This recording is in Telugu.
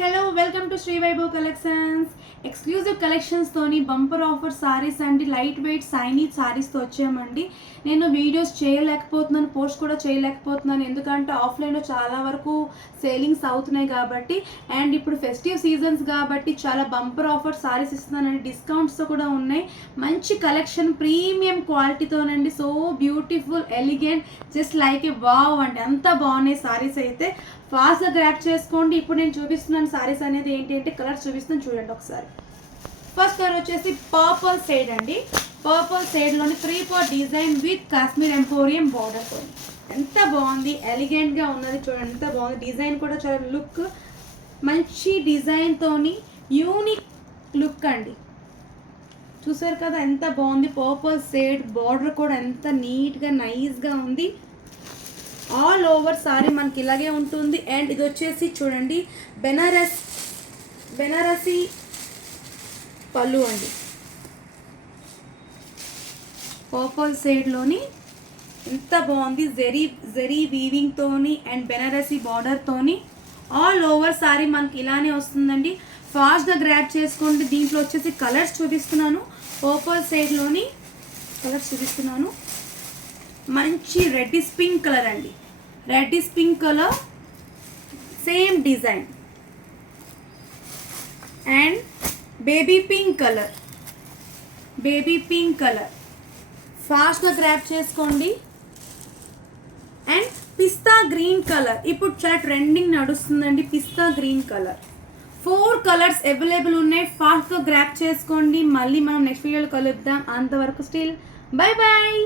Hello welcome to Shri Vaibhav collections. Exclusive కలెక్షన్స్తోని బంపర్ ఆఫర్ సారీస్ అండి, లైట్ వెయిట్ సైనీ సారీస్తో వచ్చామండి. నేను వీడియోస్ చేయలేకపోతున్నాను, పోస్ట్ కూడా చేయలేకపోతున్నాను, ఎందుకంటే ఆఫ్లైన్లో చాలా వరకు సేలింగ్స్ అవుతున్నాయి కాబట్టి. అండ్ ఇప్పుడు ఫెస్టివ్ సీజన్స్ కాబట్టి చాలా బంపర్ ఆఫర్ సారీస్ ఇస్తున్నానండి, డిస్కౌంట్స్తో కూడా ఉన్నాయి. మంచి కలెక్షన్ ప్రీమియం క్వాలిటీతోనండి, so beautiful elegant, just like a wow అండి, అంత బాగున్నాయి సారీస్ అయితే. ఫాస్ట్గా గ్రాప్ చేసుకోండి. ఇప్పుడు నేను చూపిస్తున్నాను సారీస్ అనేది ఏంటి అంటే కలర్స్ చూపిస్తాను, చూడండి ఒకసారి. ఫస్ట్ కలర్ వచ్చేసి పర్పుల్ షేడ్ అండి. పర్పుల్ షేడ్లోని 3/4 డిజైన్ విత్ కాశ్మీర్ ఎంపోరియం బార్డర్తో ఎంత బాగుంది, ఎలిగెంట్గా ఉన్నది చూడండి, ఎంత బాగుంది. డిజైన్ కూడా చాలా లుక్, మంచి డిజైన్తోని యూనిక్ లుక్ అండి. చూసారు కదా ఎంత బాగుంది. పర్పుల్ షేడ్ బార్డర్ కూడా ఎంత నీట్గా నైస్గా ఉంది. ఆల్ ఓవర్ సారీ మనకి ఇలాగే ఉంటుంది. అండ్ ఇది వచ్చేసి చూడండి బెనారసీ పళ్ళు అండి, పర్పుల్ షేడ్లోని ఎంత బాగుంది. జెరీ వీవింగ్తోని అండ్ బెనారసీ బార్డర్తోని ఆల్ ఓవర్ సారీ మనకి ఇలానే వస్తుందండి. ఫాస్ట్గా గ్రాప్ చేసుకోండి. దీంట్లో వచ్చేసి కలర్స్ చూపిస్తున్నాను, పర్పుల్ షేడ్లోని కలర్స్ చూపిస్తున్నాను. మంచి రెడ్డిష్ పింక్ కలర్ అండి, reddish pink colour, same design. And baby pink colour, ఫాస్ట్గా గ్రాప్ చేసుకోండి. అండ్ పిస్తా గ్రీన్ కలర్, ఇప్పుడు చాలా ట్రెండింగ్ నడుస్తుందండి పిస్తా గ్రీన్ కలర్. 4 కలర్స్ అవైలబుల్ ఉన్నాయి, ఫాస్ట్గా గ్రాప్ చేసుకోండి. మళ్ళీ మనం నెక్స్ట్ వీడియోలో కలుద్దాం. అంతవరకు స్టిల్ బై బాయ్.